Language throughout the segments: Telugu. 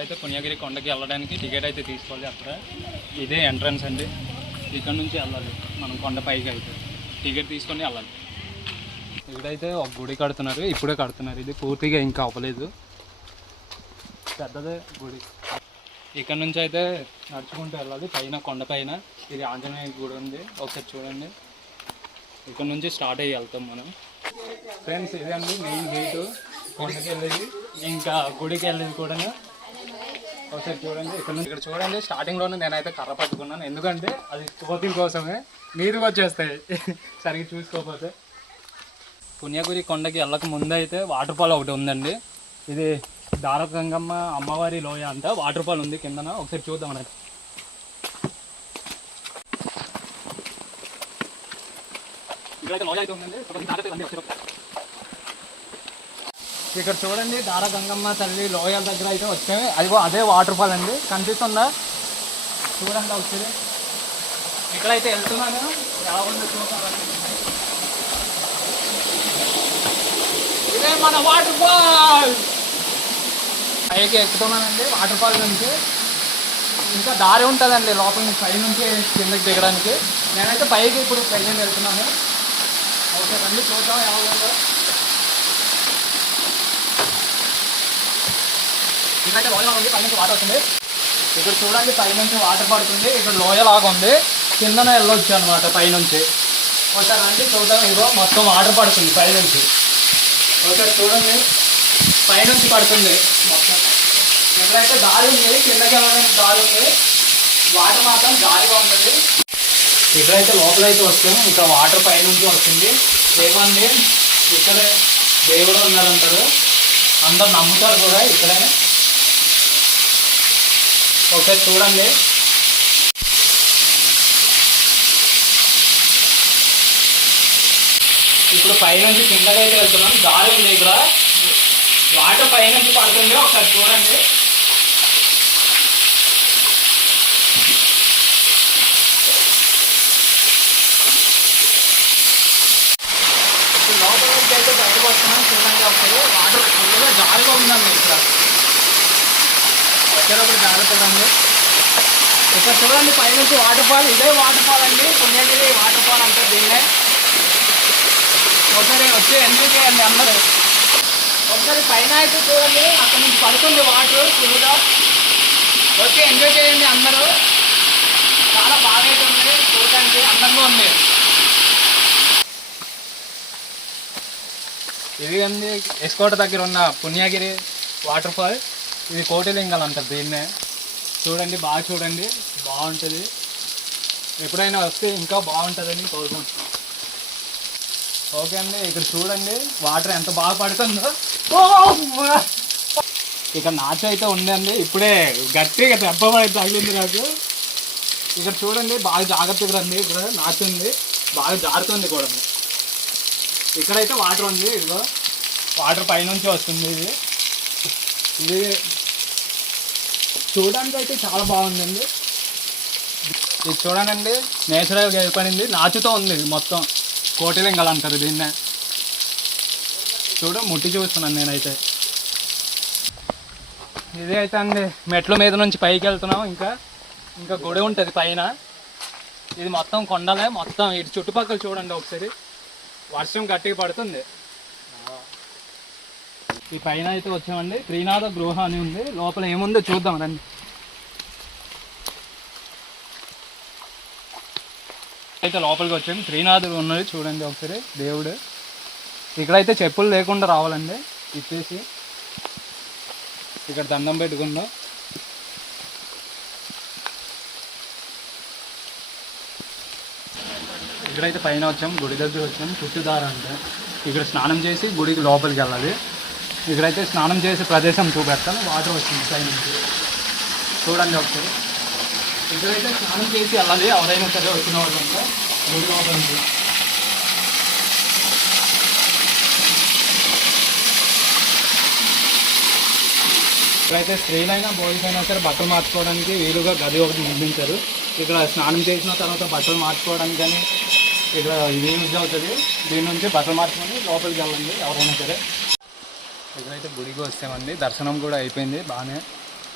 అయితే పుణ్యగిరి కొండకి వెళ్ళడానికి టికెట్ అయితే తీసుకోవాలి అక్కడ. ఇదే ఎంట్రన్స్ అండి. ఇక్కడ నుంచి వెళ్ళాలి. మనం కొండ పైకి అయితే. టికెట్ తీసుకొని వెళ్ళాలి. ఇక్కడైతే ఒక గుడి కడుతున్నారు. ఇప్పుడే కడుతున్నారు. ఇది పూర్తిగా ఇంకా అవ్వలేదు. పెద్దదే గుడి. ఇక్కడ నుంచి అయితే నడుచుకుంటూ వెళ్ళాలి. పైన కొండ పైన. ఇది ఆంజనేయ గుడి ఉంది. ఒకసారి చూడండి. ఇక్కడ నుంచి స్టార్ట్ అయ్యి వెళ్తాం మనం. ఫ్రెండ్స్ ఇదండి మెయిన్ గేటు. కొండకి వెళ్ళేది. ఇంకా గుడికి వెళ్ళేది కూడా ఒకసారి చూడండి ఇక్కడ నుంచి ఇక్కడ చూడండి స్టార్టింగ్లోనే నేనైతే కర్ర పట్టుకున్నాను. ఎందుకంటే అది కోతుల కోసమే. నీరు వచ్చేస్తాయి సరిగ్గా చూసుకోకపోతే. పుణ్యగిరి కొండకి వెళ్ళక ముందు అయితే వాటర్ ఫాల్ ఒకటి ఉందండి. ఇది దారకంగమ్మ అమ్మవారి లోయ అంట. వాటర్ ఫాల్ ఉంది కిందన. ఒకసారి చూద్దాం అన్నట్టు ఇక్కడైతే లోయ అయితే ఉందండి ఒకసారి జాగ్రత్తగా రండి ఒకసారి. ఇక్కడ చూడండి దారా గంగమ్మ తల్లి లోయల దగ్గర అయితే వచ్చాయి. అదిగో అదే వాటర్ ఫాల్ అండి. కనిపిస్తుందా? చూడండి ఒకసారి. ఇక్కడైతే వెళ్తున్నాను. ఎలా ఉందో ఇదే మన వాటర్ ఫాల్ పైకి ఎక్కుతున్నానండి వాటర్ ఫాల్ నుంచి. ఇంకా దారి ఉంటుందండి లోపల పై నుంచి కిందకి దిగడానికి. నేనైతే పైకి ఇప్పుడు ప్రజెంట్ వెళ్తున్నాను. ఓకే రండి చూద్దాం ఎలా ఉందో. ఇక్కడైతే లోయ ఉంది పై నుంచి వాటర్ వస్తుంది. ఇక్కడ చూడండి పై నుంచి వాటర్ పడుతుంది. ఇక్కడ లోయ లాగా ఉంది. కిందన వెళ్ళొచ్చు అనమాట పైనుంచి. ఒకసారి రండి చూద్దాం. ఇగో మొత్తం వాటర్ పడుతుంది పైనుంచి. ఒకసారి చూడండి. పైనుంచి పడుతుంది. మొత్తం ఎక్కడైతే దారి ఉంది కిందకి వెళ్ళడానికి దారి ఉంది వాటర్ మాత్రం దారిగా ఉంటుంది. ఇక్కడైతే లోపలైతే వస్తుంది. ఇంకా వాటర్ పైనుంచి వస్తుంది. ఏమండి? ఇక్కడ దేవుడు ఉన్నారంటారు అందరు నమ్ముతారు కూడా ఇక్కడనే. ఒకసారి చూడండి. ఇప్పుడు పైనుంచి కిందకి అయితే వెళ్తున్నాం. గాలి ఉంది ఇక్కడ. వాటర్ పైనుంచి పడుతుంది. ఒకసారి చూడండి. ఇప్పుడు లోపల నుంచి అయితే బయటకు వస్తున్నాం. చూడండి ఒకసారి. వాటర్ ఫుల్గా గాలిగా ఉందండి ఇక్కడ. వచ్చేటప్పుడు జాగ్రత్తగా అండి ఇక్కడ చూడండి పైనుంచి వాటర్ ఫాల్ ఇదే వాటర్ ఫాల్ అండి. పుణ్యగిరి వాటర్ ఫాల్ అంటే దీన్నే. ఒకసారి వచ్చి ఎంజాయ్ చేయండి అందరూ. ఒకసారి పైన అయితే చూడండి అక్కడ నుంచి పడుతుంది వాటర్ ఫుల్గా వచ్చి ఎంజాయ్ చేయండి అందరూ. చాలా బాగా అయితే ఉంది చూడడానికి అందంగా ఉంది. ఇది అండి ఎస్కోట దగ్గర ఉన్న పుణ్యగిరి వాటర్ ఫాల్ ఇది కోటిలింగాలు అంటారు దీన్నే. చూడండి బాగా చూడండి. బాగుంటుంది. ఎప్పుడైనా వస్తే ఇంకా బాగుంటుందని కోరుకుంటున్నాం. ఓకే అండి ఇక్కడ చూడండి వాటర్ ఎంత బాగా పడుతుందో. ఇక్కడ నాచు అయితే ఉందండి. ఇప్పుడే గట్టిగా దెబ్బ పడి తగిలింది నాకు. ఇక్కడ చూడండి బాగా జాగ్రత్తగా రండి. ఇక్కడ నాచు ఉంది. బాగా జారుతుంది కూడా. ఇక్కడైతే వాటర్ ఉంది ఇదిగో. వాటర్ పైనుంచి వస్తుంది ఇది. ఇది చూడడానికి అయితే చాలా బాగుందండి. ఇది చూడండి నేచురల్గా ఏర్పడింది నాచుతో ఉంది ఇది మొత్తం. కోటిలింగాలు అంటారు దీన్నే. చూడు ముట్టి చూస్తున్నాను నేనైతే. ఇదే అయితే అండి మెట్ల మీద నుంచి పైకి వెళ్తున్నాం ఇంకా. ఇంకా గుడి ఉంటుంది పైన. ఇది మొత్తం కొండలే మొత్తం ఇటు చుట్టుపక్కల చూడండి ఒకసారి. వర్షం గట్టిగా పడుతుంది. ఈ పైన అయితే వచ్చామండి. శ్రీనాథ గృహ అని ఉంది. లోపల ఏముందో చూద్దాం రండి. అయితే లోపలికి వచ్చాము. శ్రీనాథుడు ఉన్నది చూడండి ఒకసారి. దేవుడు. ఇక్కడైతే చెప్పులు లేకుండా రావాలండి. ఇచ్చేసి ఇక్కడ దండం పెట్టుకుందాం. ఇక్కడైతే పైన వచ్చాం గుడి దగ్గర వచ్చాం చుట్టుదార అంటే ఇక్కడ స్నానం చేసి గుడికి లోపలికి వెళ్ళాలి. ఇక్కడైతే స్నానం చేసే ప్రదేశం చూపెడతాను. వాటర్ వచ్చింది పై నుంచి. చూడండి ఒకసారి. ఇక్కడైతే స్నానం చేసి వెళ్ళాలి. ఎవరైనా సరే వచ్చిన వాళ్ళంతా గుడి ఇక్కడైతే స్త్రీలైనా బాయ్స్ అయినా సరే బట్టలు మార్చుకోవడానికి వీలుగా గది ఒకటి నిర్మించారు. ఇక్కడ స్నానం చేసిన తర్వాత బట్టలు మార్చుకోవడానికి కానీ ఇక్కడ ఇది యూజ్ అవుతుంది. దీని నుంచి బట్టలు మార్చుకొని లోపలికి వెళ్ళండి ఎవరైనా సరే. ఇక్కడైతే గుడికి వచ్చామండి. దర్శనం కూడా అయిపోయింది. బాగానే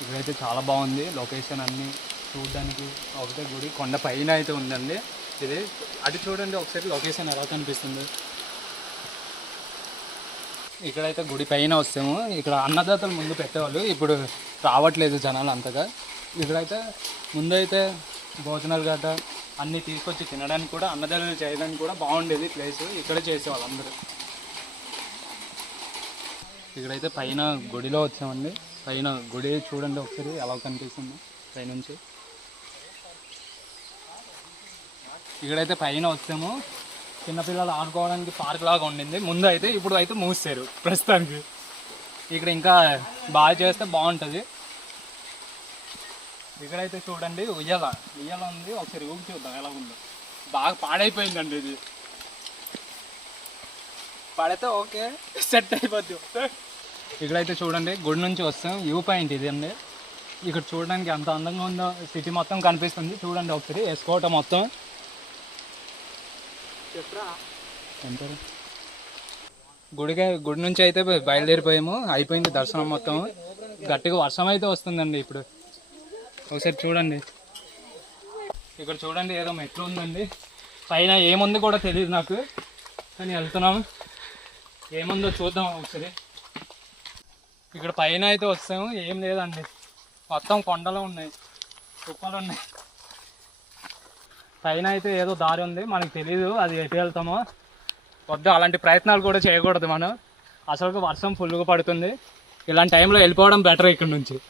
ఇక్కడైతే చాలా బాగుంది. లొకేషన్ అన్నీ చూడడానికి ఒకటే గుడి. కొండ పైన అయితే ఉందండి. ఇది అది చూడండి ఒకసారి లొకేషన్ ఎలా కనిపిస్తుంది. ఇక్కడైతే గుడి పైన వస్తాము. ఇక్కడ అన్నదాతలు ముందు పెట్టేవాళ్ళు. ఇప్పుడు రావట్లేదు జనాలు అంతగా. ఇక్కడైతే ముందైతే భోజనాలు గట్ట అన్నీ తీసుకొచ్చి తినడానికి కూడా అన్నదాతలు చేయడానికి కూడా బాగుండేది ప్లేస్. ఇక్కడే చేసేవాళ్ళు అందరూ. ఇక్కడైతే పైన గుడిలో వచ్చామండి. పైన గుడి చూడండి ఒకసారి ఎలా కనిపిస్తుంది పైనుంచి. ఇక్కడైతే పైన వచ్చాము. చిన్నపిల్లలు ఆడుకోవడానికి పార్క్ లాగా ఉండింది. ముందు అయితే ఇప్పుడు అయితే మూసారు ప్రస్తుతానికి. ఇక్కడ ఇంకా బాగా చేస్తే బాగుంటుంది. ఇక్కడైతే చూడండి ఉయ్యాల. ఉయ్యాల ఉంది. ఒకసారి ఊపి చూద్దాం ఎలా ఉందో. బాగా పాడైపోయిందండి ఇది. పడితే ఓకే. సెట్ అయిపోద్ది. ఇక్కడైతే చూడండి గుడి నుంచి వస్తాం. వ్యూ పాయింట్ ఇది అండి. ఇక్కడ చూడడానికి ఎంత అందంగా ఉందో సిటీ మొత్తం కనిపిస్తుంది. చూడండి ఒకసారి ఎస్కోట మొత్తం. గుడిగా గుడి నుంచి అయితే బయలుదేరిపోయాము. అయిపోయింది దర్శనం మొత్తం. గట్టిగా వర్షం అయితే వస్తుందండి ఇప్పుడు. ఒకసారి చూడండి. ఇక్కడ చూడండి ఏదో మెట్లు ఉందండి. పైన ఏముంది కూడా తెలియదు నాకు. కానీ వెళ్తున్నాం. ఏముందో చూద్దాం ఒకసారి. ఇక్కడ పైన అయితే వస్తాము ఏం లేదండి. మొత్తం కొండలు ఉన్నాయి కుప్పలు ఉన్నాయి. పైన అయితే ఏదో దారి ఉంది మనకు తెలియదు అది ఎటు వెళ్తామో. వద్దు అలాంటి ప్రయత్నాలు కూడా చేయకూడదు మనం. అసలు వర్షం ఫుల్గా పడుతుంది. ఇలాంటి టైంలో వెళ్ళిపోవడం బెటర్ ఇక్కడ నుంచి.